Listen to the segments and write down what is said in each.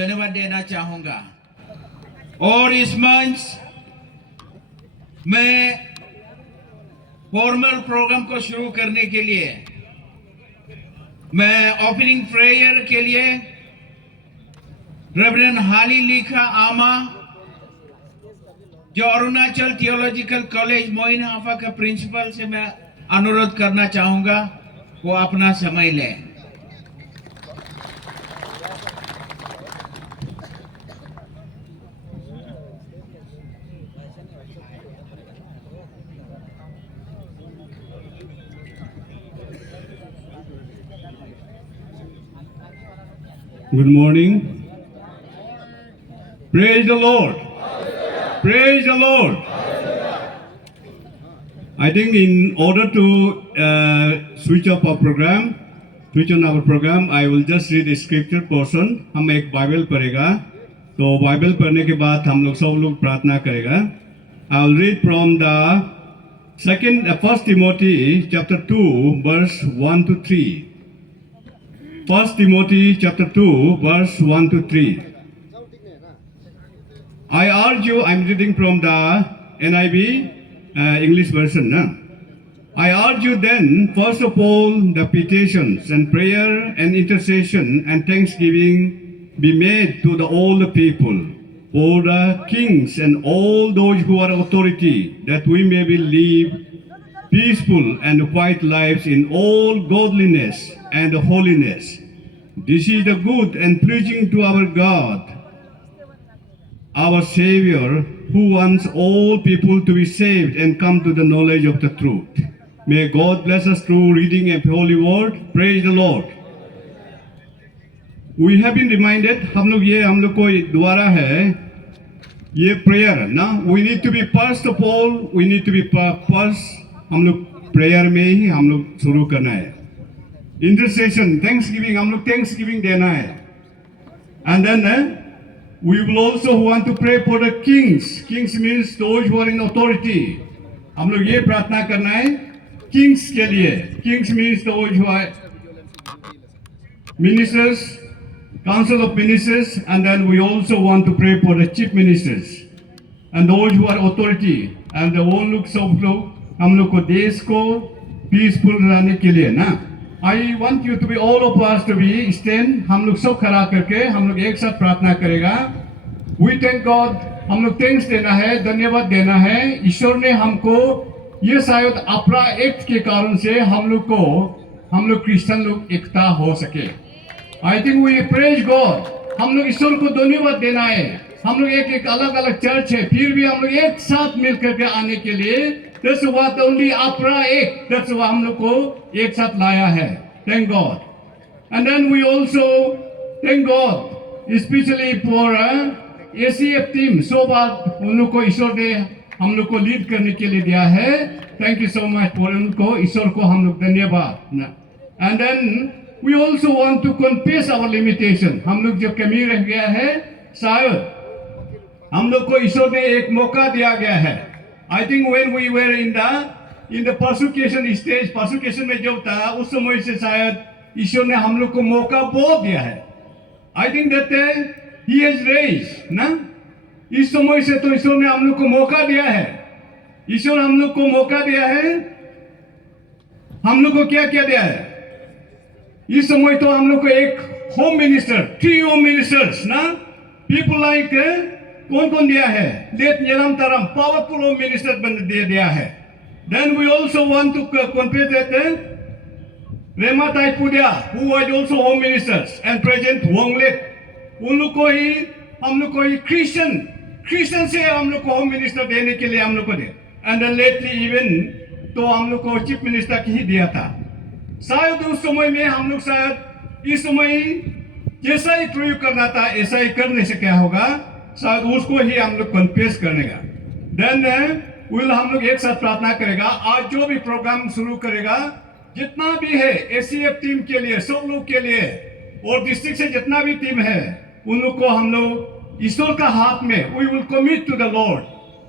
धन्यवाद देना चाहूंगा। और इस मंच में फॉर्मल प्रोग्राम को शुरू करने के लिए मैं ओपनिंग प्रेयर के लिए रेवरेंड हाली लिखा आमा, जो अरुणाचल थियोलॉजिकल कॉलेज मोइन हाफा का प्रिंसिपल, से मैं अनुरोध करना चाहूंगा वो अपना समय लें। Good morning. Praise the Lord. Praise the Lord. I think in order to switch on our program, I will just read the scripture portion. हम एक बाइबल पढ़ेगा, तो बाइबल पढ़ने के बाद हम लोग सब लोग प्रार्थना करेगा। I will read from the First Timothy chapter 2 verse 1 to 3. 1 Timothy chapter 2 verse 1 to 3. I urge you, I'm reading from the NIV English version. I urge you then, first of all, the petitions and prayer and intercession and thanksgiving be made to all the people, for the kings and all those who are authority, that we may live peaceful and quiet lives in all godliness and holiness. This is the good and pleasing to our God, our Savior, who wants all people to be saved and come to the knowledge of the truth. May God bless us through reading of Holy Word. Praise the Lord. We have been reminded, हम लोग को द्वारा है ये prayer ना, we need to be first of all, we need to be first, हम लोग prayer में ही हम लोग शुरू करना है। Intercession, thanksgiving, हम लोग thanksgiving देना है। And then we will also want to pray for the kings. Kings means those who are in authority. हम लोग ये प्रार्थना करना है kings के लिए. Kings means those who are ministers, council of ministers, and then we also want to pray for the chief ministers and those who are authority. And the all look सब लोग हम लोग को देश को peaceful रहने के लिए ना. I want you to be all of us to be stand. हम लोग सब खड़ा करके हम लोग एक साथ प्रार्थना करेगा. We thank God. हम लोग thanks देना है, धन्यवाद देना है. ईश्वर ने हमको ये शायद अपना एक्ट के कारण से हम लोग क्रिश्चियन लोग एकता हो सके. I think we praise God. हम लोग ईश्वर को धन्यवाद देना है. हम लोग एक अलग अलग चर्च है, फिर भी हम लोग एक साथ मिल करके आने के लिए That's what only अपना एक, that's what हम लोग को एक साथ लाया है. Thank God. And then we also thank God, especially for ACF team. So बात उन लोग को ईश्वर ने हम लोग को लीड करने के लिए दिया है. Thank you so much for उनको, ईश्वर को हम लोग धन्यवाद. And then we also want to confess our limitation. हम लोग जो कमी रह गया है, शायद हम लोग को ईश्वर ने एक मौका दिया गया है. I think when we were in the persecution stage, persecution में जब था उस समय से शायद ईश्वर ने हम लोग को मौका बहुत दिया है. I think that he has raised ना, इस समय से तो ईश्वर ने हम लोग को मौका दिया है. ईश्वर हम लोग को मौका दिया है. हम लोग को क्या क्या दिया है? इस समय तो हम लोग को एक होम मिनिस्टर, 3 होम मिनिस्टर्स ना, people like कौन दिया है? लेट निरम तरम पावरफुल होम मिनिस्टर बन दिया है. Then we also want to confess that Rema Taipudia, who was also home ministers, and President Wong Let, उन लोग को ही हम लोग को ही क्रिश्चियन से हम लोग को होम मिनिस्टर देने के लिए हम लोग को दे. And then lately even तो हम लोग को चीफ मिनिस्टर ही दिया था. शायद उस समय में हम लोग शायद इस समय जैसा ही प्रयोग करना था ऐसा ही करने से क्या होगा, शायद उसको ही हम लोग कन्फेस करने का. देन हम लोग एक साथ प्रार्थना करेगा. आज जो भी प्रोग्राम शुरू करेगा, जितना भी है एसीएफ टीम के लिए, सब लोग के लिए, और डिस्ट्रिक्ट से जितना भी टीम है, उन लोग को हम लोग ईश्वर का हाथ में we will commit to the lord.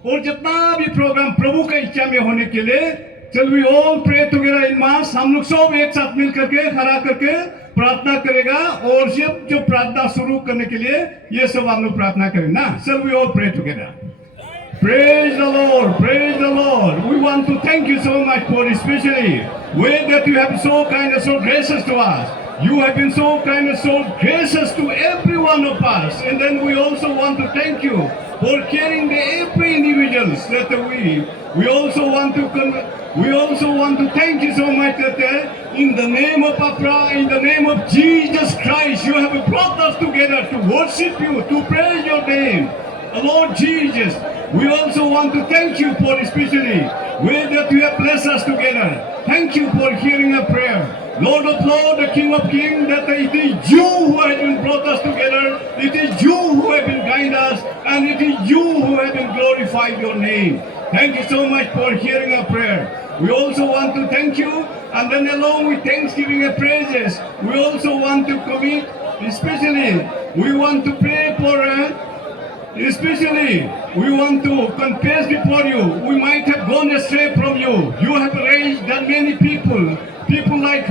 और जितना भी प्रोग्राम प्रभु का इच्छा में होने के लिए, चल we all pray together in mass. हम लोग सब एक साथ मिल करके खड़ा करके प्रार्थना करेगा और सब जो प्रार्थना शुरू करने के लिए ये सब हम लोग प्रार्थना करें ना. Shall we all pray together? Praise the Lord, praise the Lord. We want to thank you so much for especially way that you have been so kind and so gracious to us. You have been so kind and so gracious to every one of us. And then we also want to thank you for caring the every individuals that we also want to thank you so much that in the name of Papa, in the name of Jesus Christ, you have brought us together to worship you, to praise your name. Lord Jesus, we also want to thank you for especially way that you have blessed us together. Thank you for hearing our prayer. Lord of Lords, the King of Kings, that it is you who have been brought us together. It is you who have been guiding us, and it is you who have been glorified your name. Thank you so much for hearing our prayer. We also want to thank you, and then along with thanksgiving and praises, we also want to commit, especially we want to pray for especially, we want to confess before you, we might have gone astray from you. You have raised that many people like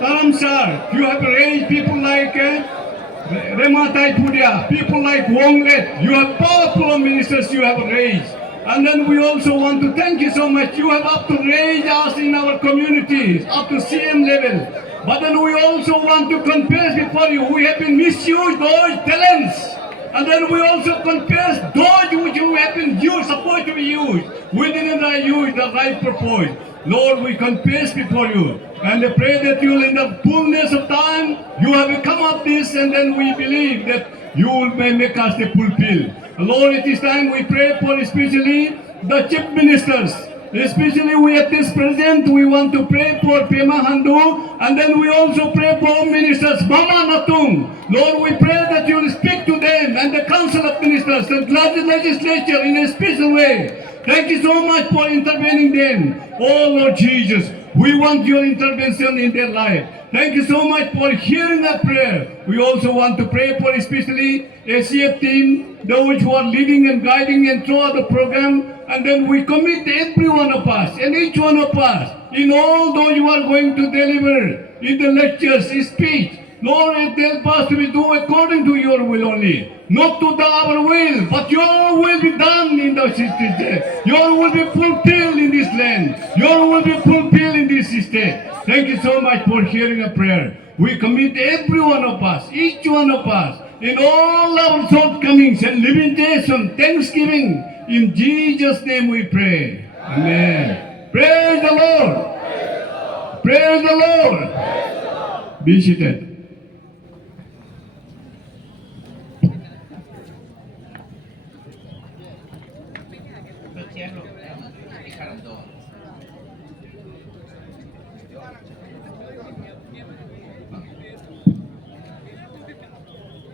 Taramsar, you have raised people like Rematai Pudia, people like Wonglet. You have powerful ministers you have raised. And then we also want to thank you so much. You have up to raise us in our communities, up to CM level. But then we also want to confess before you, we have been misused those talents. And then we also confess those which you have been used, supposed to be used. We didn't use the right purpose. Lord, we confess before you. And I pray that you will, in the fullness of time, you have come up this, and then we believe that you will make us the fulfill. Lord, it is time we pray for especially the chief ministers. Especially we at this present, we want to pray for Pema Handu, and then we also pray for ministers Mama Natung. Lord, we pray that you will speak to them and the council of ministers and legislature in a special way. Thank you so much for intervening them. Oh Lord Jesus, we want your intervention in their life. Thank you so much for hearing that prayer. We also want to pray for especially ACF team, those who are leading and guiding and throughout the program. And then we commit every one of us and each one of us in all those you are going to deliver in the lectures, speech. Lord, help us to do according to your will only. Not to our will, but your will be done in the system. Your will be fulfilled in this land. Your will be fulfilled in this state. Thank you so much for hearing a prayer. We commit every one of us, each one of us, in all our shortcomings and limitation, thanksgiving. In Jesus' name we pray. Amen. Praise the Lord. Praise the Lord. Be seated.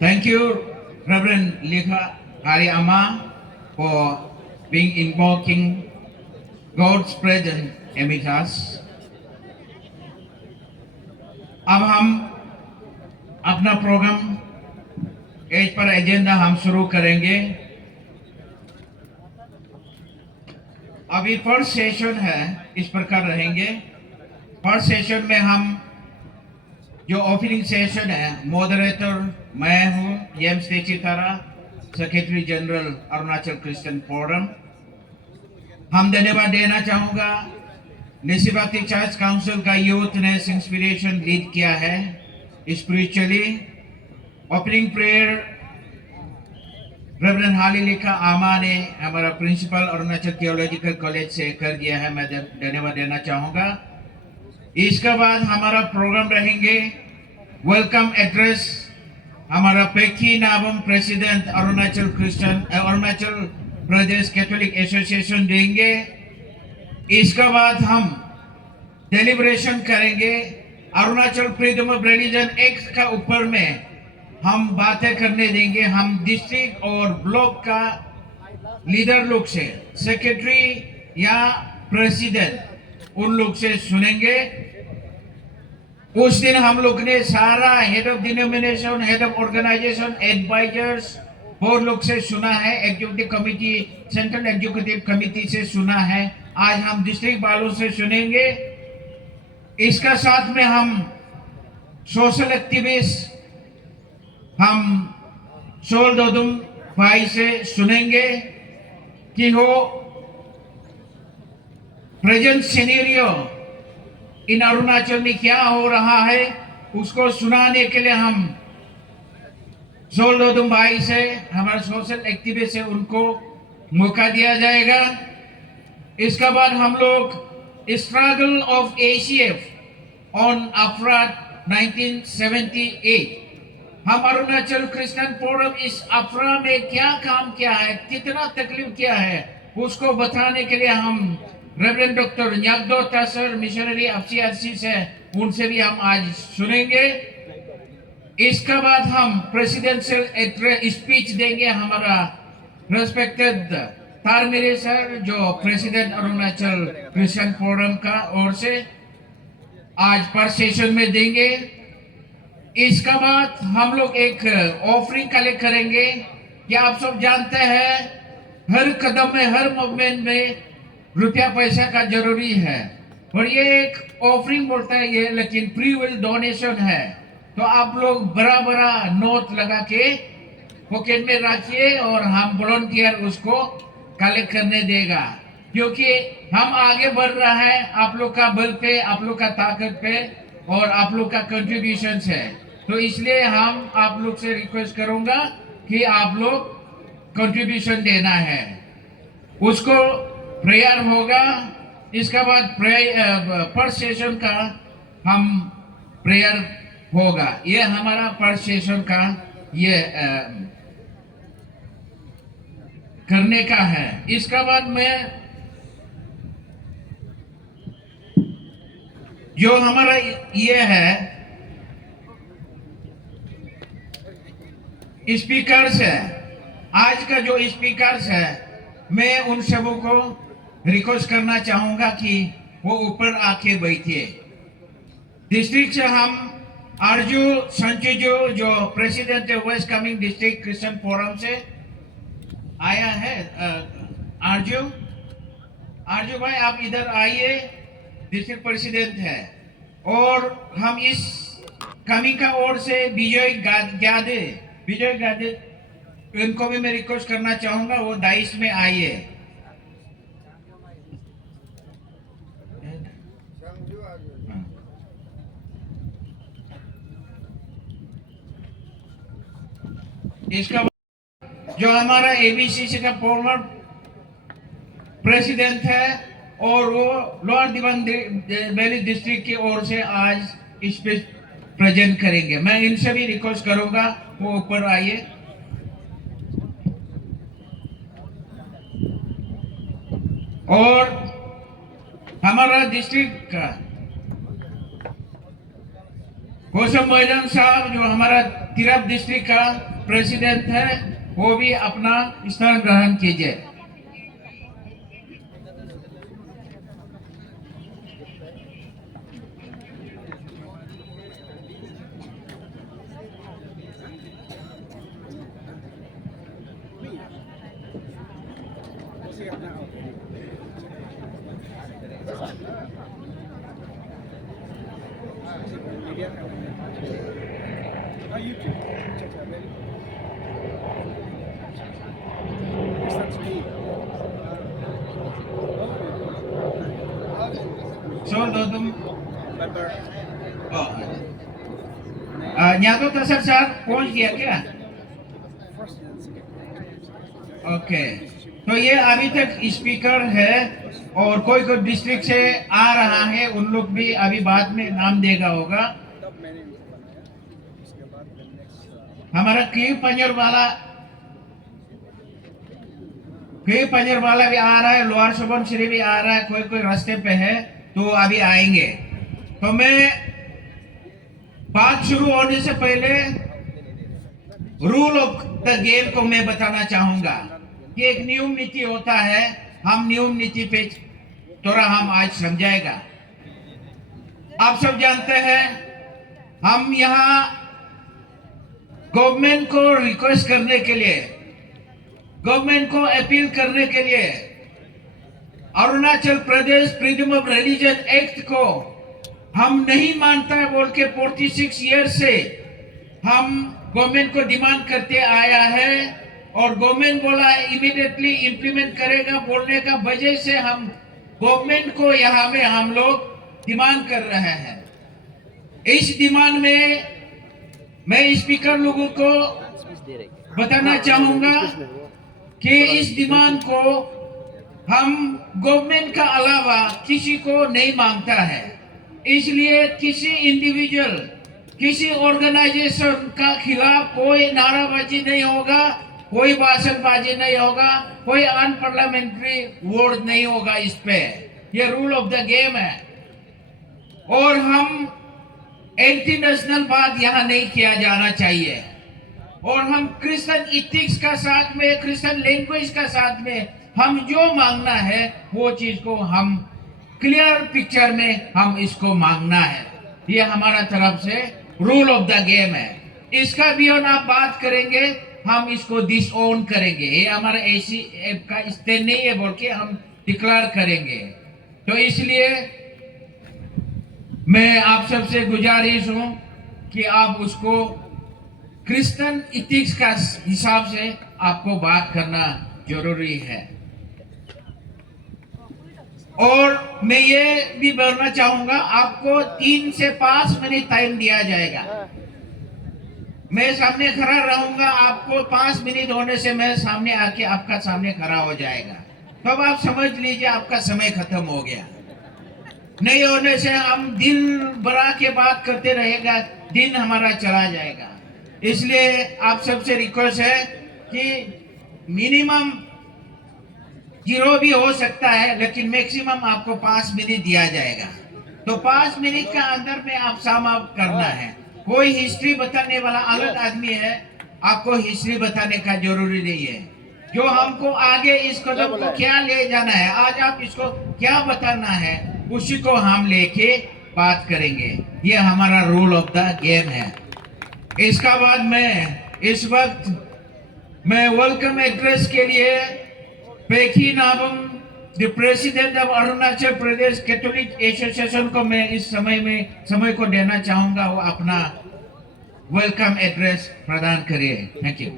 Thank you, Reverend Lekha Ariama, for being invoking God's presence amidst us. अब हम अपना programme as per agenda हम शुरू करेंगे. अभी first session है, इस प्रकार रहेंगे. फर्स्ट सेशन में हम जो ओपनिंग सेशन है, मॉडरेटर मैं हूं, एम स्टेचितारा, secretary general Arunachal Christian forum. हम धन्यवाद देना चाहूँगा निशिबाती चर्च काउंसिल का यूथ ने इंस्पिरेशन लीड किया है स्पिरिचुअली. ओपनिंग प्रेयर रेवरेंड हाली लेखा आमा ने हमारा प्रिंसिपल अरुणाचल थियोलॉजिकल कॉलेज से कर दिया है. मैं धन्यवाद देना चाहूँगा. इसके बाद हमारा प्रोग्राम रहेंगे वेलकम एड्रेस. हमारा पेकी नाबम प्रेसिडेंट अरुणाचल प्रदेश कैथोलिक एसोसिएशन देंगे. इसके बाद हम डेलिब्रेशन करेंगे. Arunachal freedom of religion act का ऊपर में हम बातें करने देंगे. हम डिस्ट्रिक्ट और ब्लॉक का लीडर लोग से, सेक्रेटरी या प्रेसिडेंट, उन लोग से सुनेंगे. उस दिन हम लोग ने सारा head of denomination, head of organisation, advisers और लोग से सुना है. Executive committee, central executive committee से सुना है. आज हम डिस्ट्रिक्ट वालों से सुनेंगे. इसका साथ में हम सोशल एक्टिविस्ट हम सोल दोदुम भाई से सुनेंगे कि वो प्रेजेंट सिनेरियो इन अरुणाचल में क्या हो रहा है उसको सुनाने के लिए हम सोल दोदुम भाई से, हमारे सोशल एक्टिविस्ट से उनको मौका दिया जाएगा। इसके बाद हम लोग स्ट्रगल ऑफ ACF ऑन अफ्रा 1978, हम अरुणाचल क्रिश्चियन फोरम इस अफ्रा में क्या काम किया है, कितना तकलीफ किया है, उसको बताने के लिए हम रेवरेंड डॉक्टर न्यागदो तासर मिशनरी FCRC से, उनसे भी हम आज सुनेंगे। इसके बाद हम प्रेसिडेंशियल स्पीच देंगे हमारा रेस्पेक्टेड तारमिरे सर, जो प्रेसिडेंट अरुणाचल क्रिश्चियन फोरम का ओर से आज पर सेशन में देंगे। इसके बाद हम लोग एक ऑफरिंग कलेक्ट करेंगे कि आप सब जानते हैं हर कदम में, हर मूवमेंट में रुपया पैसा का जरूरी है, और ये एक ऑफरिंग बोलता है ये, लेकिन प्री विल डोनेशन है। तो आप लोग बड़ा बड़ा नोट लगा के पॉकेट में रखिए और हम वॉलंटियर उसको कलेक्ट करने देगा, क्योंकि हम आगे बढ़ रहा है आप लोग का बल पे, आप लोग का ताकत पे और आप लोग का कंट्रीब्यूशन है। तो इसलिए हम आप लोग से रिक्वेस्ट करूंगा कि आप लोग कंट्रीब्यूशन देना है। उसको प्रेयर होगा, इसके बाद पर सेशन का हम प्रेयर होगा। ये हमारा पर सेशन का ये करने का है। इसके बाद में जो हमारा ये है स्पीकर्स है, आज का जो स्पीकर्स है, मैं उन सबों को रिक्वेस्ट करना चाहूंगा कि वो ऊपर आके बैठिए। डिस्ट्रिक्ट से हम आरजू संचुजू जो प्रेसिडेंट है West Kameng district Christian forum से आया है। आरजू भाई आप इधर आइए, डिस्ट्रिक्ट प्रेसिडेंट है। और हम इस कमिंग का ओर से विजय गादे इनको भी मैं रिक्वेस्ट करना चाहूंगा, वो दाइस में आइए। इसका जो हमारा ABCC का फॉर्मर प्रेसिडेंट है और वो लोअर दिबांग वैली डिस्ट्रिक्ट की ओर से आज स्पीच प्रेजेंट करेंगे। मैं इनसे भी रिक्वेस्ट करूंगा वो ऊपर आइए। और हमारा डिस्ट्रिक्ट का कोसम मैदान साहब जो हमारा तिरप डिस्ट्रिक्ट का प्रेसिडेंट है, वो भी अपना स्थान ग्रहण कीजिए। सोल दो तुम न्यातो तसर सर पहुंच गया क्या? ओके, तो ये अभी तक स्पीकर है और कोई कोई डिस्ट्रिक्ट से आ रहा है, उन लोग भी अभी बाद में नाम देगा होगा। हमारा कई पंजर वाला भी आ रहा है, लोअर सुबनसिरी भी आ रहा है, कोई कोई रास्ते पे है तो अभी आएंगे। तो मैं बात शुरू होने से पहले रूल ऑफ द गेम को मैं बताना चाहूंगा कि एक नियम नीति होता है, हम नियम नीति पे थोड़ा हम आज समझाएगा। आप सब जानते हैं हम यहाँ गवर्नमेंट को रिक्वेस्ट करने के लिए, गवर्नमेंट को अपील करने के लिए अरुणाचल Pradesh freedom of religion act को हम नहीं मानता है बोल के 46 ईयर से हम गवर्नमेंट को डिमांड करते आया है, और गवर्नमेंट बोला इमीडिएटली इम्प्लीमेंट करेगा बोलने का वजह से हम गवर्नमेंट को यहाँ में हम लोग डिमांड कर रहे हैं। इस डिमांड में मैं स्पीकर लोगों को बताना चाहूंगा कि इस डिमांड को हम गवर्नमेंट का अलावा किसी को नहीं मांगता है। इसलिए किसी इंडिविजुअल, किसी ऑर्गेनाइजेशन का खिलाफ कोई नाराबाजी नहीं होगा, कोई भाषणबाजी नहीं होगा, कोई अनपार्लियामेंट्री वर्ड नहीं होगा। इस पे ये रूल ऑफ द गेम है, और हम एंटी नेशनल बात यहाँ नहीं किया जाना चाहिए। और हम क्रिश्चियन इथिक्स का साथ में, क्रिश्चियन लैंग्वेज का साथ में हम जो मांगना है वो चीज को हम क्लियर पिक्चर में हम इसको मांगना है। ये हमारा तरफ से रूल ऑफ द गेम है। इसका भी और आप बात करेंगे, हम इसको डिसओन करेंगे। ये हमारा ऐसी का स्टैंड नहीं है बोल के हम डिक्लेयर करेंगे। तो इसलिए मैं आप सबसे गुजारिश हूं कि आप उसको क्रिश्चियन इथिक्स का हिसाब से आपको बात करना जरूरी है। और मैं ये भी बोलना चाहूंगा, आपको 3 से 5 मिनट टाइम दिया जाएगा। मैं सामने खड़ा रहूंगा, आपको 5 मिनट होने से मैं सामने आके आपका सामने खड़ा हो जाएगा। तब तो आप समझ लीजिए आपका समय खत्म हो गया। नहीं होने से हम दिन भरा के बात करते रहेगा, दिन हमारा चला जाएगा। इसलिए आप सबसे रिक्वेस्ट है कि मिनिमम 0 भी हो सकता है, लेकिन मैक्सिमम आपको 5 मिनट दिया जाएगा। तो 5 मिनट का अंदर में आप समाप्त करना है। कोई हिस्ट्री बताने वाला अलग आदमी है, आपको हिस्ट्री बताने का जरूरी नहीं है। जो हमको आगे इस कदम को क्या ले जाना है, आज आप इसको क्या बताना है, उसी को हम लेके बात करेंगे। ये हमारा रूल ऑफ द गेम है। इसका बाद मैं इस वक्त मैं वेलकम एड्रेस के लिए Pekhi Nabam the president of Arunachal Pradesh Catholic association को मैं इस समय को देना चाहूंगा। वो अपना वेलकम एड्रेस प्रदान करिए। Thank you.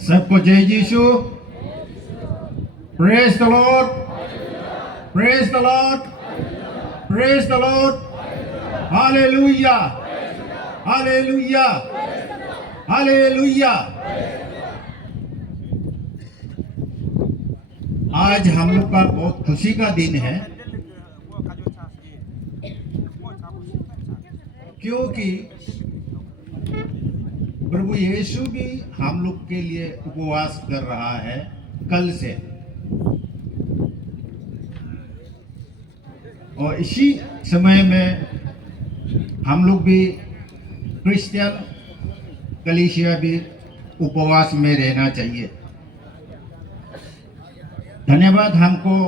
सबको जय यीशु। Praise the Lord, praise the Lord, praise the Lord. Hallelujah, hallelujah, hallelujah. आज हम लोग का बहुत खुशी का दिन है, क्योंकि प्रभु यीशु भी हम लोग के लिए उपवास कर रहा है कल से। और इसी समय में हम लोग भी क्रिश्चियन कलीसिया भी उपवास में रहना चाहिए। धन्यवाद हमको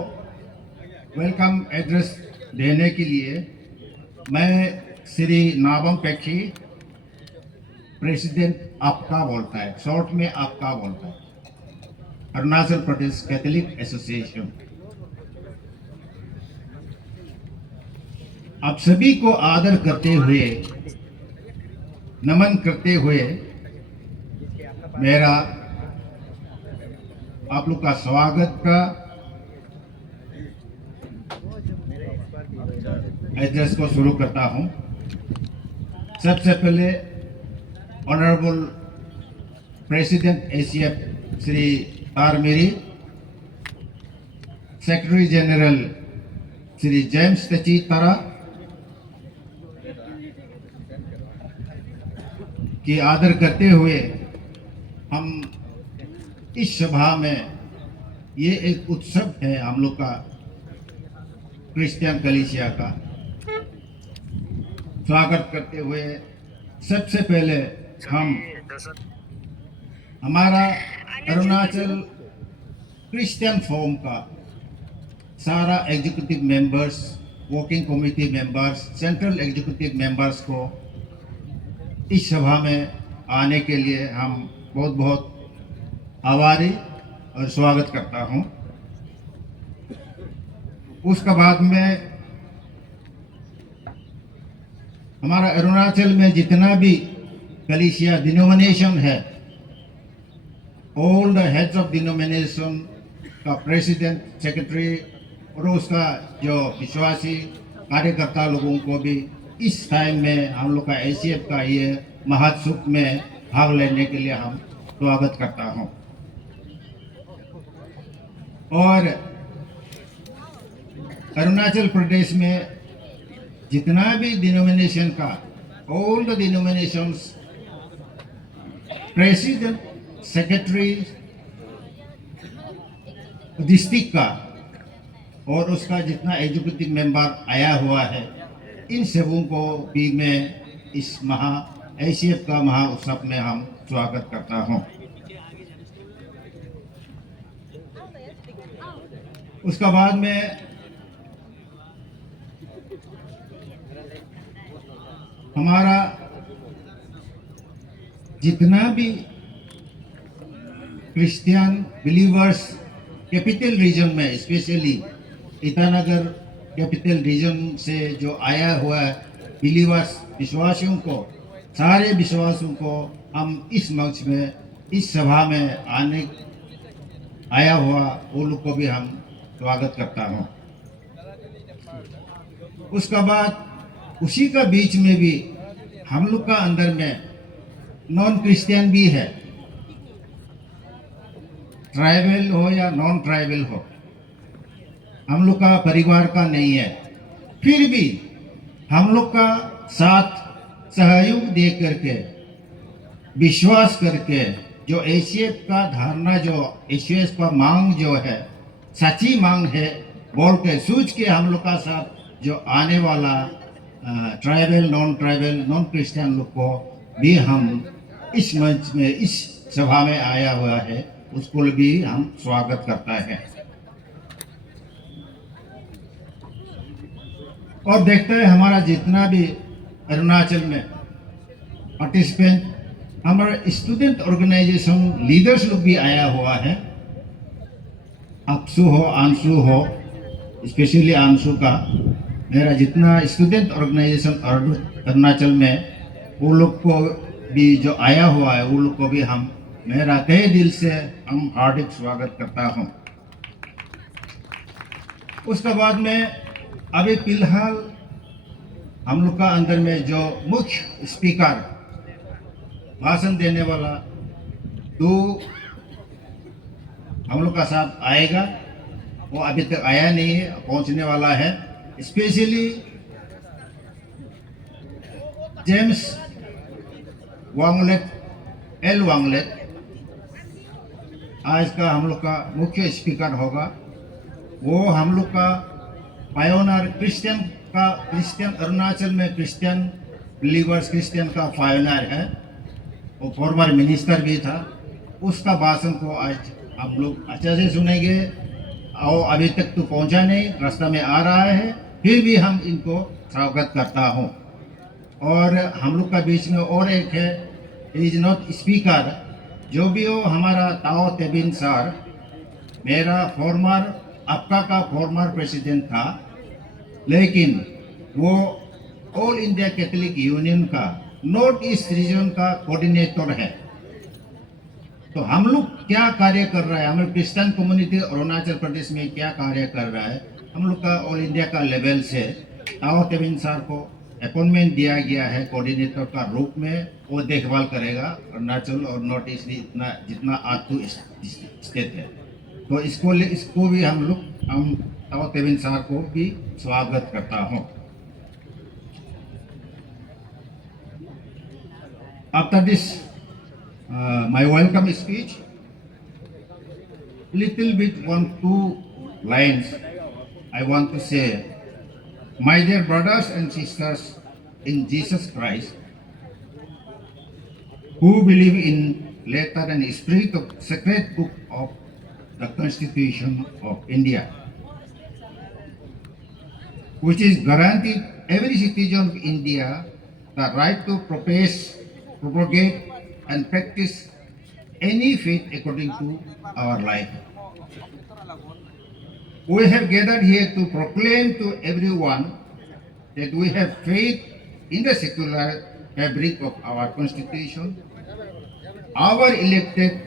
वेलकम एड्रेस देने के लिए। मैं श्री नाबम पेखी प्रेसिडेंट आपका बोलता है, शॉर्ट में आपका बोलता है, अरुणाचल प्रदेश कैथोलिक एसोसिएशन। आप सभी को आदर करते हुए, नमन करते हुए मेरा आप लोग का स्वागत का एड्रेस को शुरू करता हूं। सबसे पहले ऑनरेबल प्रेसिडेंट एसीएफ श्री तारमेरी, secretary general Shri James Techi Tara की आदर करते हुए हम इस सभा में, ये एक उत्सव है हम लोग का क्रिश्चियन कलीसिया का, स्वागत करते हुए सबसे पहले हम हमारा अरुणाचल क्रिश्चियन फोरम का सारा executive members, working committee members, central executive members को इस सभा में आने के लिए हम बहुत बहुत आभारी और स्वागत करता हूं। उसके बाद में हमारा अरुणाचल में जितना भी कलीसिया डिनोमिनेशन है, all the heads of denomination का प्रेसिडेंट, सेक्रेटरी और उसका जो विश्वासी कार्यकर्ता लोगों को भी इस टाइम में हम लोग का एसीएफ का ये महोत्सव में भाग लेने के लिए हम स्वागत करता हूं। और अरुणाचल प्रदेश में जितना भी डिनोमिनेशन का, all the denominations president, secretary district का और उसका जितना एग्जीक्यूटिव मेंबर आया हुआ है, इन सबों को भी मैं इस एसीएफ का महा उत्सव में हम स्वागत करता हूं। उसका बाद में हमारा जितना भी क्रिश्चियन बिलीवर्स कैपिटल रीजन में, स्पेशली ईटानगर कैपिटल रीजन से जो आया हुआ है बिलीवर्स, विश्वासियों को, सारे विश्वासियों को हम इस मंच में, इस सभा में आया हुआ वो लोग को भी हम स्वागत करता हूँ। उसका बाद उसी का बीच में भी हम लोग का अंदर में नॉन क्रिश्चियन भी है, ट्राइबल हो या नॉन ट्राइबल हो, हम लोग का परिवार का नहीं है, फिर भी हम लोग का साथ सहयोग दे करके, विश्वास करके, जो एसीएफ का धारणा, जो एसीएफ का मांग जो है सच्ची मांग है बोल के सोच के हम लोग का साथ जो आने वाला ट्राइबल, नॉन क्रिश्चियन लोग को भी हम इस मंच में, इस सभा में आया हुआ है, उसको भी हम स्वागत करता है। और देखते हैं हमारा जितना भी अरुणाचल में पार्टिसिपेंट, हमारे स्टूडेंट ऑर्गेनाइजेशन लीडर्स लोग भी आया हुआ है। अपसू हो, आंसू हो, स्पेशली आंसू का, मेरा जितना स्टूडेंट ऑर्गेनाइजेशन अरुणाचल में, वो लोग को भी जो आया हुआ है, वो लोग को भी हम मेरा तहे दिल से हम हार्दिक स्वागत करता हूं। उसके बाद में अभी फिलहाल हम लोग का अंदर में जो मुख्य स्पीकर भाषण देने वाला दो हम लोग का साथ आएगा, वो अभी तक आया नहीं है, पहुंचने वाला है। स्पेशली जेम्स वांगलेट, एल वांगलेट आज का हम लोग का मुख्य स्पीकर होगा। वो हम लोग का पायोनियर क्रिश्चियन अरुणाचल में क्रिश्चियन बिलीवर्स, क्रिश्चियन का पायोनियर है। वो फॉर्मर मिनिस्टर भी था। उसका भाषण को आज हम लोग अच्छे से सुनेंगे। और अभी तक तो पहुंचा नहीं, रास्ता में आ रहा है, फिर भी हम इनको स्वागत करता हूं। और हम लोग का बीच में और एक है, इज नॉट स्पीकर, जो भी हो, हमारा ताओ तेबिन सर, मेरा फॉर्मर, आपका का फॉर्मर प्रेसिडेंट था, लेकिन वो ऑल इंडिया कैथोलिक यूनियन का नॉर्थ ईस्ट रीजन का कोऑर्डिनेटर है। तो हम लोग क्या कार्य कर रहा है, हमारे क्रिश्चियन कम्युनिटी अरुणाचल प्रदेश में क्या कार्य कर रहा है, हम लोग का ऑल इंडिया का लेवल से ताओ तेबिन सर को अपॉइंटमेंट दिया गया है कोऑर्डिनेटर का रूप में। वो देखभाल करेगा अरुणाचल और नॉर्थ ईस्ट जितना आतु स्टेट है। तो इसको भी हम ताओ तेबिन सर को भी स्वागत करता हूँ। After this, my welcome speech, little bit 1-2 lines I want to say. My dear brothers and sisters in Jesus Christ, who believe in letter and spirit of sacred book of the Constitution of India, which is guaranteed every citizen of India the right to profess, propagate, and practice any faith according to our life. We have gathered here to proclaim to everyone that we have faith in the secular fabric of our Constitution. Our elected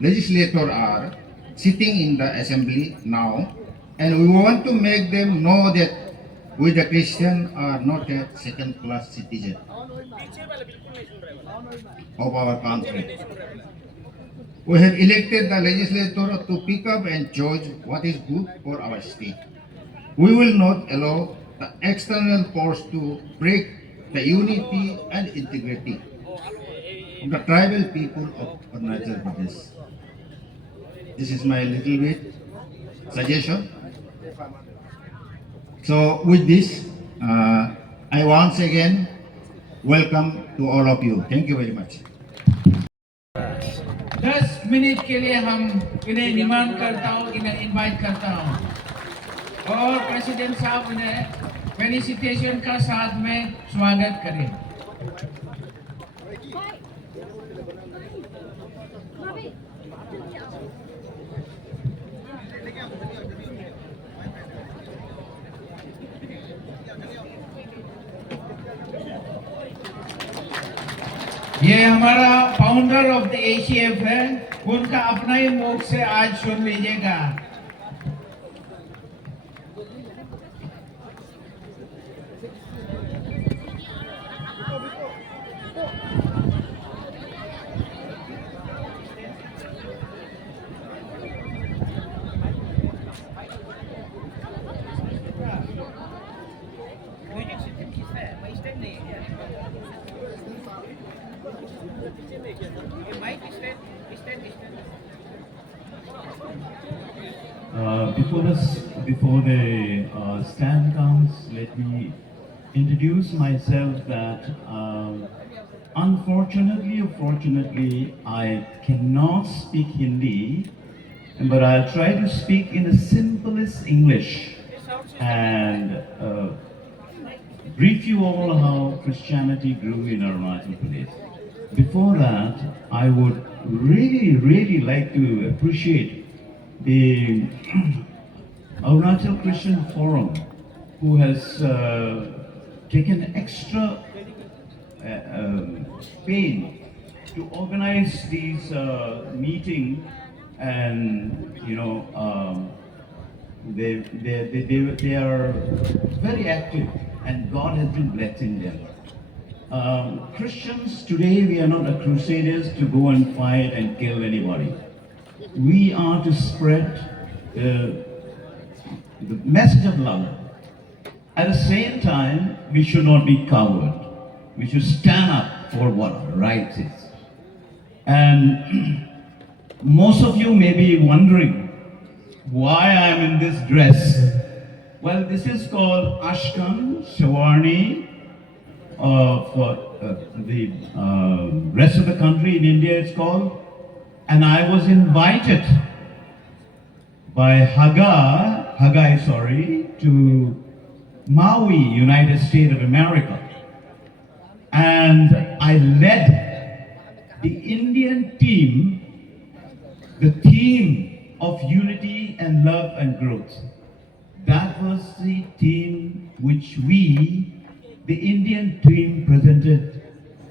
legislators are sitting in the assembly now, and we want to make them know that we the Christians are not a second-class citizen of our country. We have elected the legislator to pick up and judge what is good for our state. We will not allow the external force to break the unity and integrity of the tribal people of Arunachal Pradesh. This is my little bit suggestion. So with this, I once again welcome to all of you. Thank you very much. 10 मिनट के लिए हम इन्हें निमंत्रण करता हूँ, इन्हें इनवाइट करता हूँ और प्रेसिडेंट साहब इन्हें फेलिसिटेशन का साथ में स्वागत करें। ये हमारा फाउंडर ऑफ द एसीएफ है, उनका अपना ही मुख से आज सुन लीजिएगा। Before the stand comes, let me introduce myself. That unfortunately or fortunately, I cannot speak Hindi, but I'll try to speak in the simplest English and brief you all how Christianity grew in Arunachal Pradesh. Before that, I would really like to appreciate the Arunachal Christian Forum, who has taken extra pain to organize these meetings, and they are very active, and God has been blessing them. Christians today, we are not a crusaders to go and fight and kill anybody. We are to spread the message of love. At the same time, we should not be coward. We should stand up for what right is. And most of you may be wondering why I am in this dress. Well, this is called Ashkan Shawarni. For the rest of the country in India, it's called. And I was invited by Haggai, to Maui, United States of America. And I led the Indian team, the theme of unity and love and growth. That was the theme which we, the Indian team, presented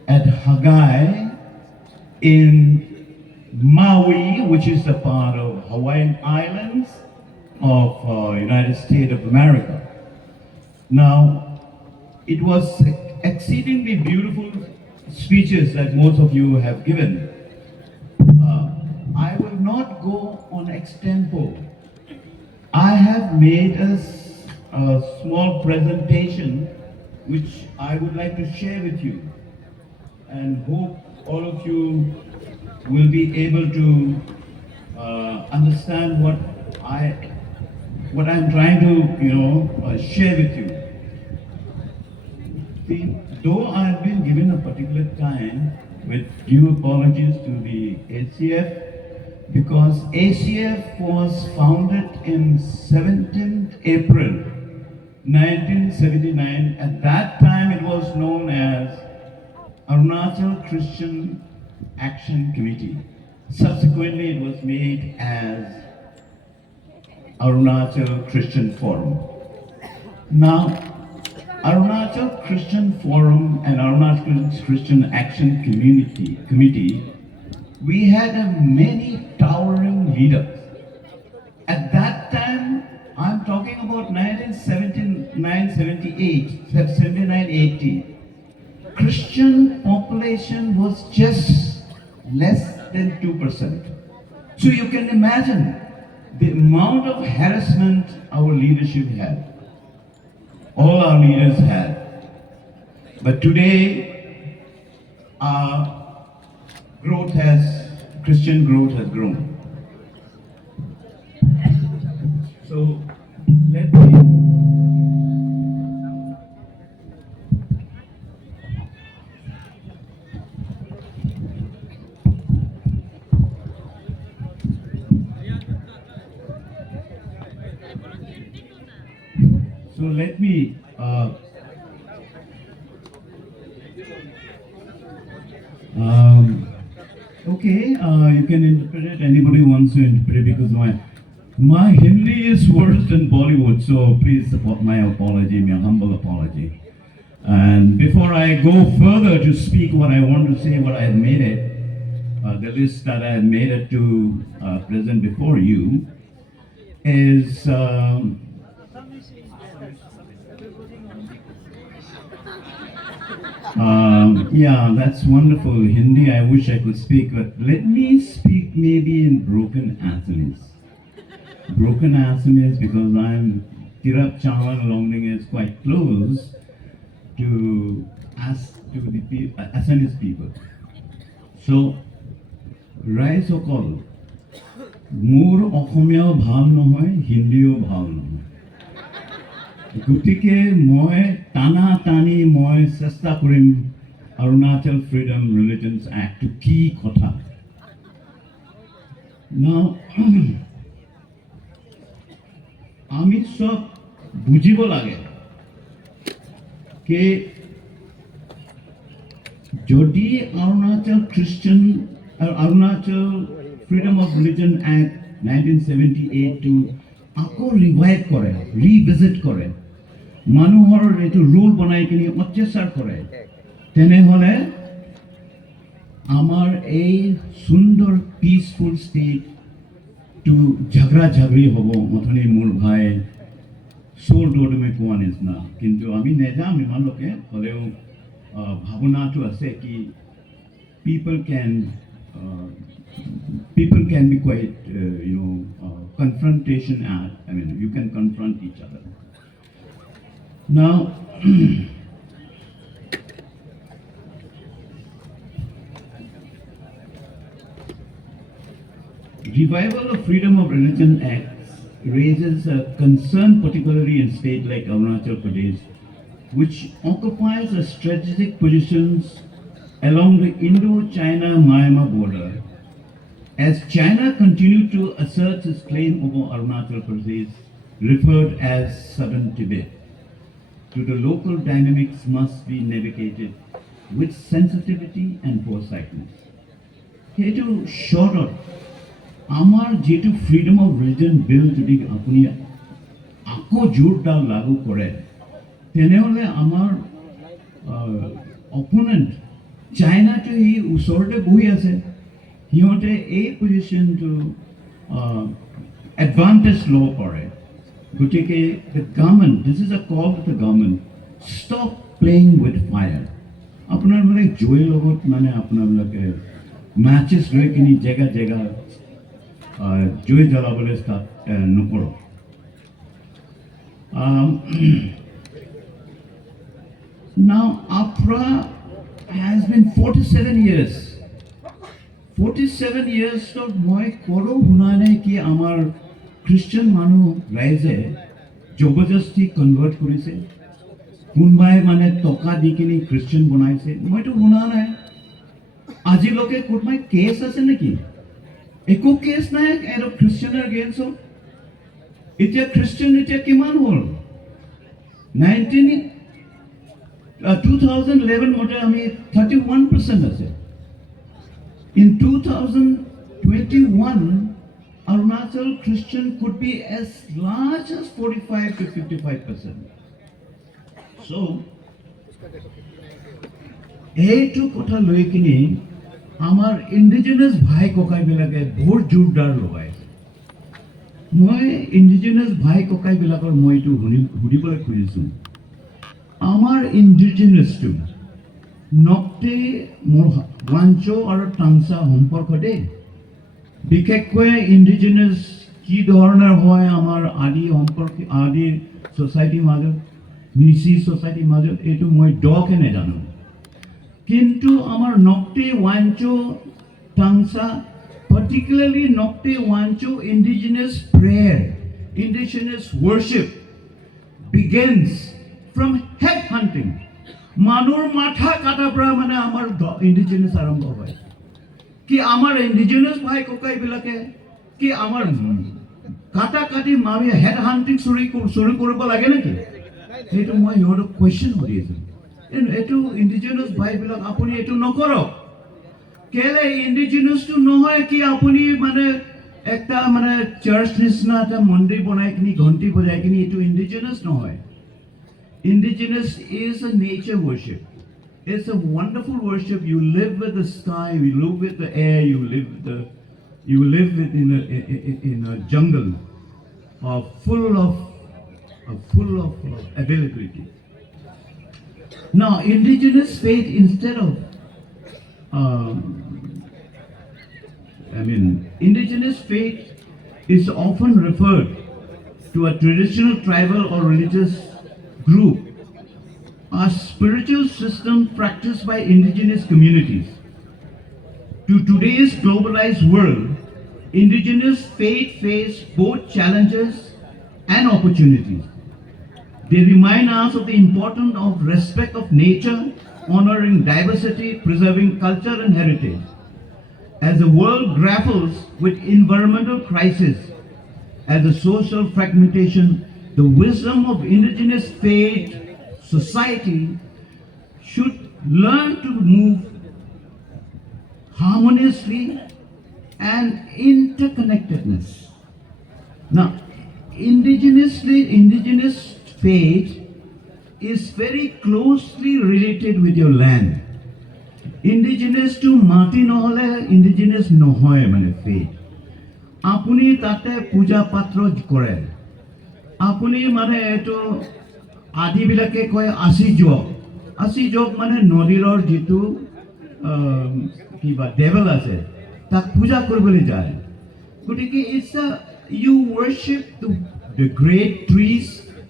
at Haggai in Maui, which is a part of Hawaiian Islands of United States of America. Now, it was exceedingly beautiful speeches that most of you have given. I will not go on extempo. I have made a small presentation which I would like to share with you, and hope all of you will be able to understand what I'm trying to share with you. See, though I have been given a particular time with due apologies to the ACF, because ACF was founded in 17th April 1979. At that time, it was known as Arunachal Christian Action Committee. Subsequently, it was made as Arunachal Christian Forum. Now, Arunachal Christian Forum and Arunachal Christian Action Committee, we had many towering leaders. At that time, I'm talking about 1979, 78, 79, 80. Christian population was just less than 2%. So you can imagine the amount of harassment our leadership had. All our leaders had. But today, our Christian growth has grown. So, let me you can interpret it. Anybody wants to interpret it, because my Hindi is worse than Bollywood, so please support my apology, my humble apology. And before I go further to speak what I want to say, what I have made it, the list that I have made it to present before you is yeah, that's wonderful. Hindi, I wish I could speak, but let me speak maybe in broken Assamese. Broken Assamese, because I'm Tirap Chawan Longding is quite close to the Assamese people. So, Rai Sokol, Moor Okhomyao Bhal Nohoy, Hindiyo Bhal Nohoy. গতিকে মই টানা টানি মই চেষ্টা কৰিম অৰুণাচল ফ্ৰীডম ৰিলিজনছ এক্টটো কি কথা। আমি সব বুজিব লাগে যে যদি Arunachal freedom of religion act 1978 আকৌ ৰিভাইভ কৰে, ৰিভিজিট কৰে, মানুহৰ এইটো ৰুল বনাই কিনি অত্যাচাৰ কৰে, তেনেহ'লে আমাৰ এই সুন্দৰ পিচফুল ষ্টেটটো ঝগড়া ঝগড়ি হ'ব। অথনি মোৰ ভাই চোৰ দৌৰমে কোৱা নিচিনা, কিন্তু আমি নেযাম ইমানলৈকে, হ'লেও ভাৱনাটো আছে কি people can be quite, confrontation at, you can confront each other. Now, revival of Freedom of Religion Act raises a concern particularly in states like Arunachal Pradesh, which occupies a strategic positions along the Indo-China-Myanmar border. As China continued to assert its claim over Arunachal Pradesh, referred as Southern Tibet, to the local dynamics must be navigated with sensitivity and foresightness. Hetu short amar jetu freedom of religion bill jodi apuni ako jordar lagu kore, tenehole amar opponent China to hi usorte bohi ase, সিহঁতে এই পজিশ্যনটো এডভান্টেজ ল'ব পাৰে। গতিকে the government, this is a call to the government, stop playing with fire. আপোনালোকে জুইৰ লগত আপোনালোকে মেচেছ লৈ কিনি জেগা জেগা জুই জ্বলাবলৈ ষ্টাৰ্ট নকৰক। Now, APRA has been 47 years. 47 years মই কৰো শুনা নাই কি আমাৰ খ্ৰীষ্টান মানুহ ৰাইজে জবৰদস্তি কনভাৰ্ট কৰিছে। কোনোবাই মানে টকা দি কিনি খ্ৰীষ্টিয়ান বনাইছে মইতো শুনা নাই আজিলৈকে কোনোবাই কেছ আছে নেকি একো কেছ নাই এটো খ্ৰীষ্টিয়ানৰ এগেইনষ্টত এতিয়া খ্ৰীষ্টিয়ান এতিয়া কিমান হ'ল 2011 মতে আমি 31% আছে in 2021 Arunachal Christian could be as large as 45 to 55%. So, এইটো কথা লৈ কিনি আমাৰ ইণ্ডিজিনাছ ভাই ককাইবিলাকে বহুত জোৰদাৰ লগাইছে মই ইণ্ডিজিনাছ ভাই ককাইবিলাকৰ মই এইটো সুধিবলৈ খুজিছোঁ আমাৰ ইণ্ডিজিনাছটো নক্তে মোৰ ওৱাঞ্চো আৰু টাংচা সম্পৰ্ক দেই বিশেষকৈ ইণ্ডিজিনাছ কি ধৰণৰ হয় আমাৰ আদি সম্পৰ্ক আদি ছ'চাইটিৰ মাজত নিচি ছ'চাইটিৰ মাজত এইটো মই দকে নাজানো কিন্তু আমাৰ নক্তে ওৱাঞ্চো Tangsa particularly Nokte Wancho indigenous prayer, indigenous worship begins from head hunting. Manur matha kata pra mane amar indigenous arambho hoy. Ki amar indigenous bhai kokai bilake ki amar kata kati mami head hunting suri koribo lage naki. Etu moi your question hori ase. Etu indigenous bhai bilak apuni etu nokorok. কেলে ইণ্ডিজিনাছটো নহয় কি আপুনি মানে একটা মানে চাৰ্চ নিচিনা এটা মন্দিৰ বনাই কিনি ঘণ্টি বজাই কিনি এইটো ইণ্ডিজিনাছ নহয় indigenous is a nature worship it's a wonderful worship you live with the sky you live with the air you live with in a jungle full of availability. Now indigenous faith instead of indigenous faith is often referred to a traditional tribal or religious group, a spiritual system practiced by indigenous communities. To today's globalized world, indigenous faith face both challenges and opportunities. They remind us of the importance of respect of nature, honoring diversity, preserving culture and heritage. As the world grapples with environmental crisis, as the social fragmentation, the wisdom of indigenous faith society should learn to move harmoniously and interconnectedness. Now, indigenous faith is very closely related with your land. Indigenous to mati nohole indigenous nohoy mane faith. Apuni tate puja patra kore. Apuni mane eto adi bilake koy asi jog mane nodiror jitu kiba devil ase tak puja korbole jay. Gotike it's a you worship the great trees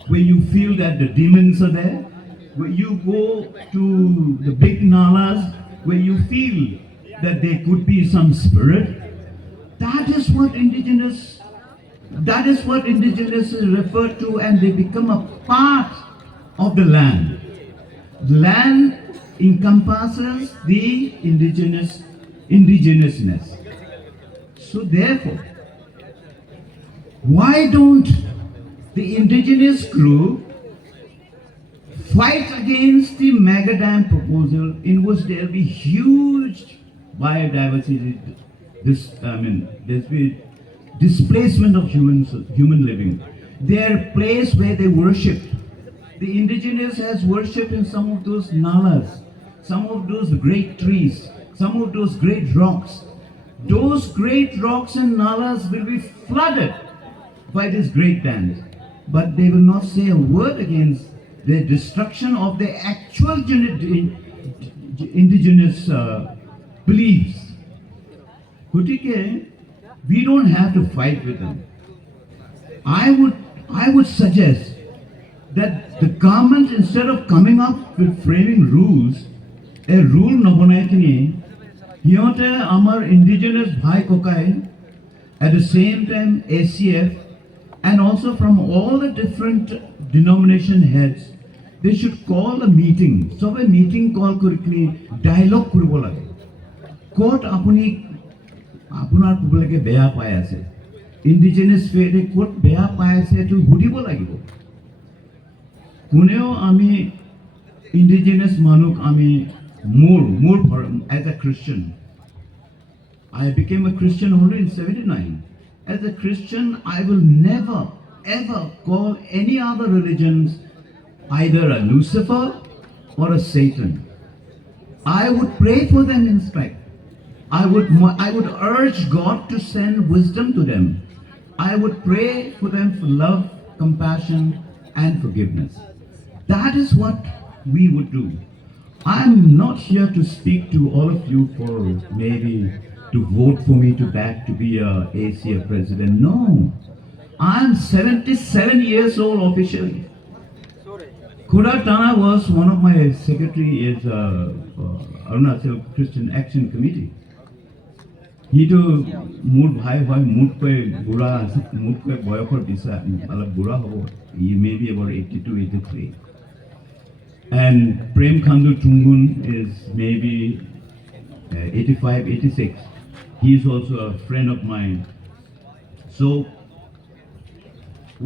where you feel that the demons are there, where you go to the big nalas where you feel that there could be some spirit. That is what indigenous is referred to, and they become a part of the land. The land encompasses the indigenousness. So therefore, why don't the indigenous group fight against the mega dam proposal in which there will be huge biodiversity, there's be displacement of human living. Their place where they worship, the indigenous has worshipped in some of those nalas, some of those great trees, some of those great rocks. Those great rocks and nalas will be flooded by these great dams. But they will not say a word against the destruction of the actual indigenous beliefs. Kutike, we don't have to fight with them. I would suggest that the government, instead of coming up with framing rules, a rule nabonai hiyote amar indigenous bhai kokai at the same time ACF and also from all the different denomination heads, they should call a meeting. সবে meeting call কৰি কিনি dialogue কৰিব লাগে। ক'ত আপুনি আপোনাৰ পুবলৈকে বেয়া পাই আছে, ইণ্ডিজিনাছ ফেথে ক'ত বেয়া পাই আছে এইটো সুধিব লাগিব। কোনেও আমি ইণ্ডিজিনাছ মানুহক আমি মোৰ as a Christian, I became a Christian only in 79. As a Christian, I will never ever call any other religions either a Lucifer or a Satan. I would pray for them in fact. I would urge God to send wisdom to them. I would pray for them for love, compassion, and forgiveness. That is what we would do. I'm not here to speak to all of you for maybe to vote for me to back to be a ACF president. No, I'm 77 years old officially. Khuda Tana was one of my secretary is Arunachal Christian Action Committee. He to mood bhai bhai mood pe bura mood pe boyokor bisa alab bura hobo. He may be about 82, 83. And Prem Khandu Tungun is maybe 85, 86. He is also a friend of mine. So,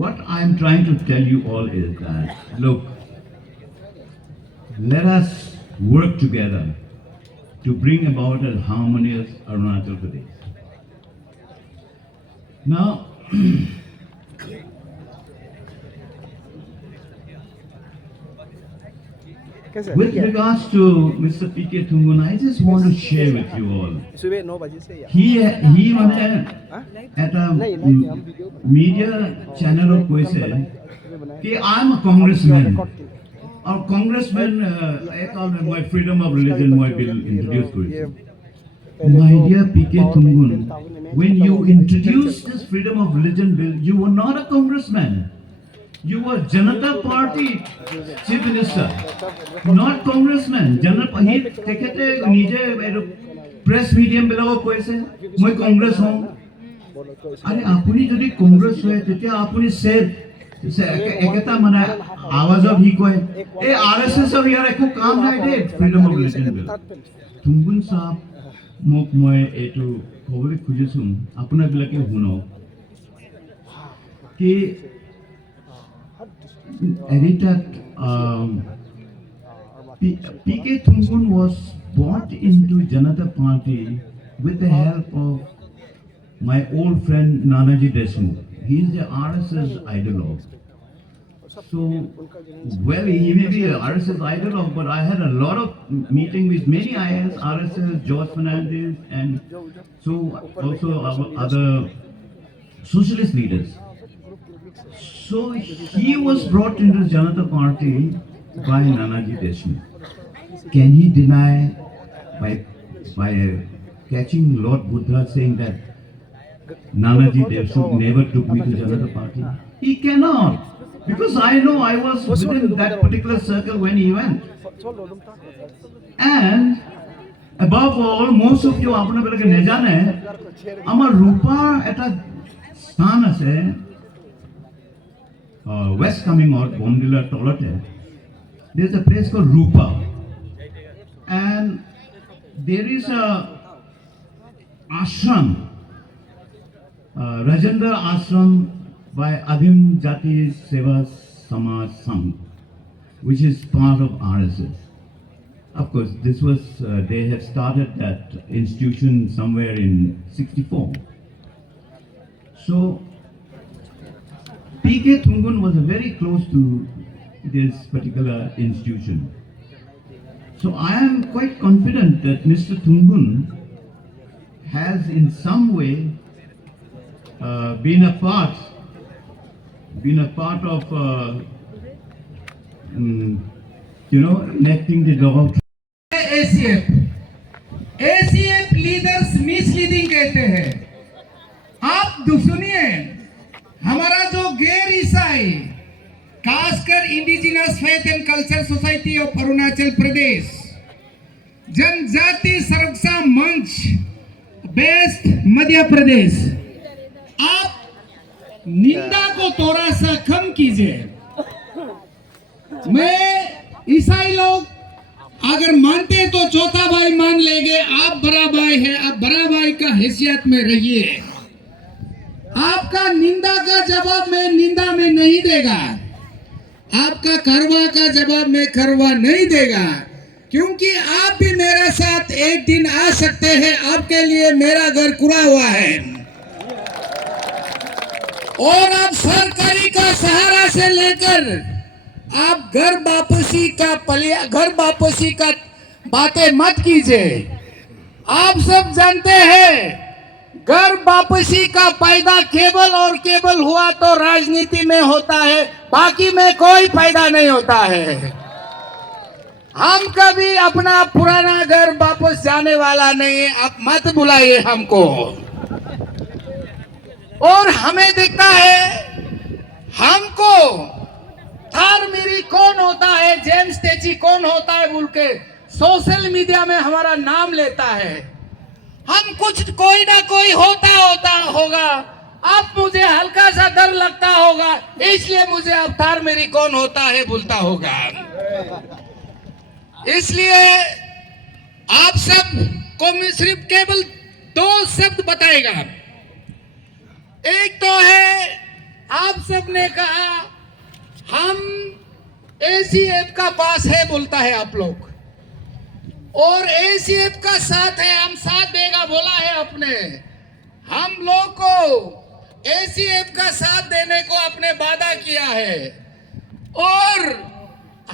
what I am trying to tell you all is that, look, let us work together to bring about a harmonious Arunachal Pradesh. Now, with regards to Mr. P.K. Thungun, I just want to share with you all. सुबह 9 बजे से He at a media channel of कोई से कि I am a congressman. और congressman एक और my freedom of religion my bill introduced करी। My dear P.K. Thungun, when you introduced this freedom of religion bill, you were not a congressman. You were Janata Party Chief Minister, not congressman. Janata he तेखेते निजे press medium बेलागो कोई से मैं कांग्रेस हूँ। अरे आपुनी जब कांग्रेस हुए तो क्या आपुनी से एकता मना आवाज़ अब ही कोई ए RSS अब यार एको काम नहीं दे freedom of religion bill। तुमकुन साहब मोक मैं एटू खबरी खुजे सुन अपना बिला के हुनो कि edited P.K. Thungun was brought into Janata Party with the help of my old friend Nanaji Deshmukh. He is the RSS ideologue. So, well, he may be an RSS ideologue, but I had a lot of meeting with many IS, RSS, George Fernandez, and so also other socialist leaders. So he was brought into the Janata Party by Nanaji Deshmukh. Can he deny by catching Lord Buddha saying that Nanaji Deshmukh never took me to Janata Party? He cannot, because I know I was within that particular circle when he went. And above all, most of you apna belake nejane, amar Rupa eta sthan ase. West coming out, Bondila Tolote, there's a place called Rupa. And there is a ashram, Rajendra Ashram by Adhim Jati Seva Samaj Sangh, which is part of RSS. Of course, this was, they had started that institution somewhere in 64. So, P.K. Thungun was very close to this particular institution. So I am quite confident that Mr. Thungun has in some way been a part of enacting the law. ACF leaders misleading कहते हैं। आप सुनिए, हमारा जो गैर ईसाई खासकर indigenous faith and culture society of Arunachal Pradesh जनजाति संरक्षण मंच बेस्ट मध्य प्रदेश, आप निंदा को थोड़ा सा कम कीजिए। मैं ईसाई लोग अगर मानते हैं तो चौथा भाई मान लेंगे, आप बड़ा भाई है, आप बड़ा भाई का हैसियत में रहिए। आपका निंदा का जवाब मैं निंदा में नहीं देगा, आपका करवा का जवाब मैं करवा नहीं देगा, क्योंकि आप भी मेरे साथ एक दिन आ सकते हैं। आपके लिए मेरा घर खुला हुआ है और आप सरकारी का सहारा से लेकर आप घर वापसी का बातें मत कीजिए। आप सब जानते हैं घर वापसी का फायदा केवल और केवल हुआ तो राजनीति में होता है, बाकी में कोई फायदा नहीं होता है। हम कभी अपना पुराना घर वापस जाने वाला नहीं है, आप मत बुलाइए हमको। और हमें दिखता है हमको थार मेरी कौन होता है, जेम्स टेची कौन होता है बोल के सोशल मीडिया में हमारा नाम लेता है। हम कुछ कोई ना कोई होता होगा, अब मुझे हल्का सा डर लगता होगा, इसलिए मुझे अब थार मेरी कौन होता है बोलता होगा। इसलिए आप सब को मैं सिर्फ केवल 2 शब्द बताएगा। एक तो है, आप सब ने कहा हम एसीएफ का पास है बोलता है आप लोग, और एसीएफ का साथ है, हम साथ देगा बोला है अपने। हम लोग को एसीएफ का साथ देने को अपने वादा किया है और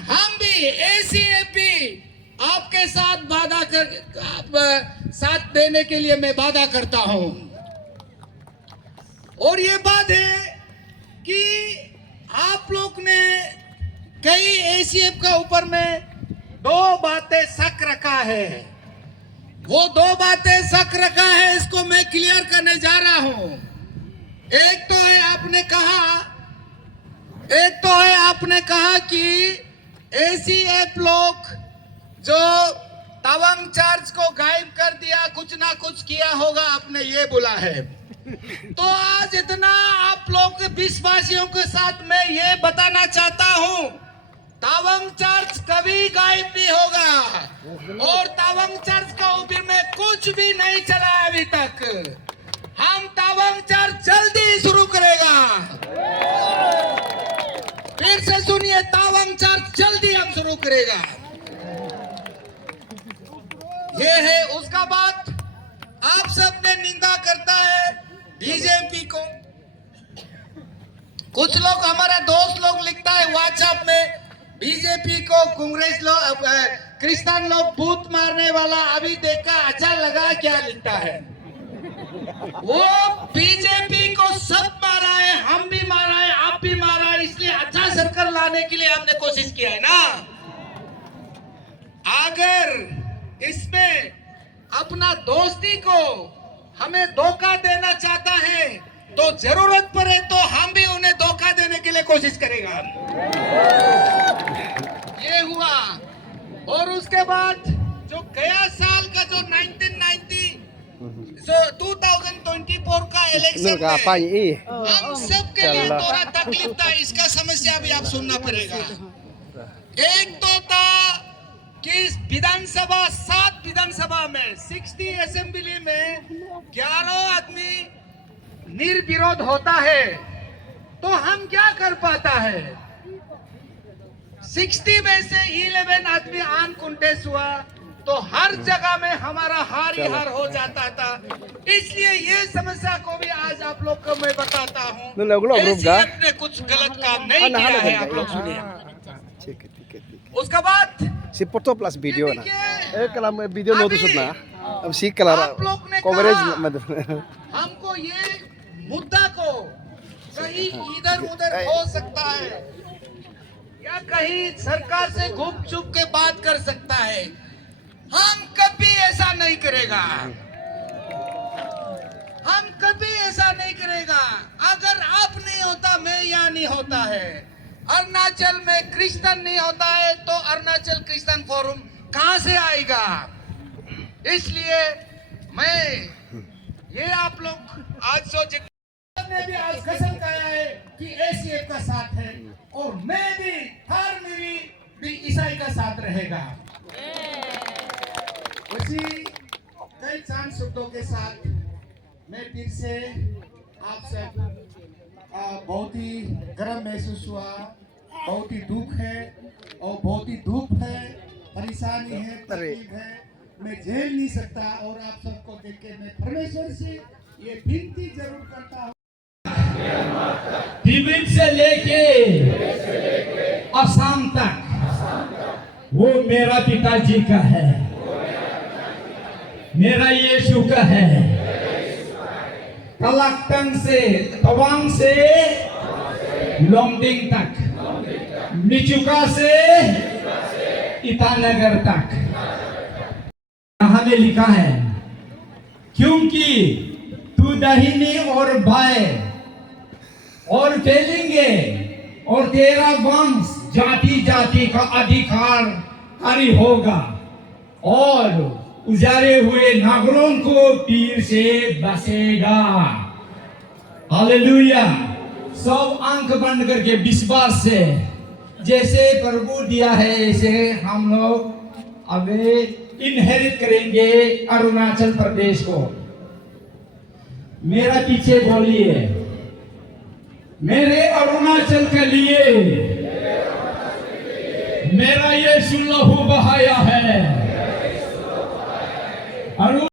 हम भी एसीएफ भी आपके साथ वादा कर साथ देने के लिए मैं वादा करता हूं। और ये बात है कि आप लोग ने कई एसीएफ का ऊपर में 2 बातें शक रखा है। वो 2 बातें शक रखा है, इसको मैं क्लियर करने जा रहा हूं। एक तो है आपने कहा कि एसीएफ लोग जो तवांग चर्च को गायब कर दिया, कुछ ना कुछ किया होगा, आपने ये बोला है। तो आज इतना आप लोग विश्वासियों के साथ मैं ये बताना चाहता हूं, तावंग चर्च कभी गायब नहीं होगा और तावंग चर्च का ऊपर में कुछ भी नहीं चला है अभी तक। हम तावंग चर्च जल्दी शुरू करेगा। फिर से सुनिए, तावंग चर्च जल्दी हम शुरू करेगा। ये है। उसका बाद आप सब ने निंदा करता है बीजेपी को। कुछ लोग, हमारा दोस्त लोग लिखता है व्हाट्सएप में, बीजेपी को कांग्रेस लोग क्रिश्चियन लोग भूत मारने वाला अभी देखा अच्छा लगा क्या लिखता है। वो बीजेपी को सब मारा है, हम भी मारा है, आप भी मारा है, इसलिए अच्छा सरकार लाने के लिए हमने कोशिश किया है ना। अगर इसमें अपना दोस्ती को हमें धोखा देना चाहता है तो जरूरत पड़े तो हम भी उन्हें धोखा देने के लिए कोशिश करेगा। ये हुआ। और उसके बाद जो गया साल का जो 2024 का इलेक्शन में हम सब के लिए थोड़ा तकलीफ था, इसका समस्या भी आप सुनना पड़ेगा। एक तो था कि विधानसभा 7 विधानसभा में 60 असेंबली में 11 आदमी निर्विरोध होता है तो हम क्या कर पाता है। 60 में से 11 आदमी आन कुंटेस हुआ तो हर जगह में हमारा हार ही हार हो जाता था। इसलिए ये समस्या को भी आज आप लोग को मैं बताता हूँ, एसीएफ ने कुछ गलत काम नहीं किया है। आप लोग सुनिए। उसके बाद si foto plus video na kalau video no tusod na si आप kalara लोग ने coverage कहा हमको ये मुद्दा को कहीं इधर उधर हो सकता है या कहीं सरकार से घूम चुप के बात कर सकता है। हम कभी ऐसा नहीं करेगा, हम कभी ऐसा नहीं करेगा। अगर आप नहीं होता मैं यहाँ नहीं होता है, अरुणाचल में क्रिश्चियन नहीं होता है तो अरुणाचल क्रिश्चियन फोरम कहां से आएगा। इसलिए मैं ये आप लोग आज सोच साहब ने भी आज कसम खाया है कि एसीएफ का साथ है और मैं भी हर मेरी भी ईसाई का साथ रहेगा। उसी कई चांद शब्दों के साथ मैं फिर से आप सब बहुत ही गर्म महसूस हुआ, बहुत ही दुख है और बहुत ही धूप है, परेशानी है, तकलीफ है, मैं झेल नहीं सकता और आप सबको देख के मैं परमेश्वर से ये विनती जरूर करता हूँ। तिब्रित से लेके असम तक वो मेरा पिताजी का है, मेरा यीशु का है। तलाक्टन से तवांग से लोमडिंग तक, मिचुका से ईटानगर तक। यहाँ में लिखा है क्योंकि तू दाहिनी और बाएं और फैलेंगे और तेरा वंश जाति जाति का अधिकारी होगा और उजारे हुए नागरों को तीर से बसेगा। हालेलुया। सब आंख बंद करके विश्वास से जैसे प्रभु दिया है ऐसे हम लोग अभी इनहेरिट करेंगे अरुणाचल प्रदेश को। मेरा पीछे बोलिए, मेरे अरुणाचल के लिए मेरा यीशु लहू बहाया है।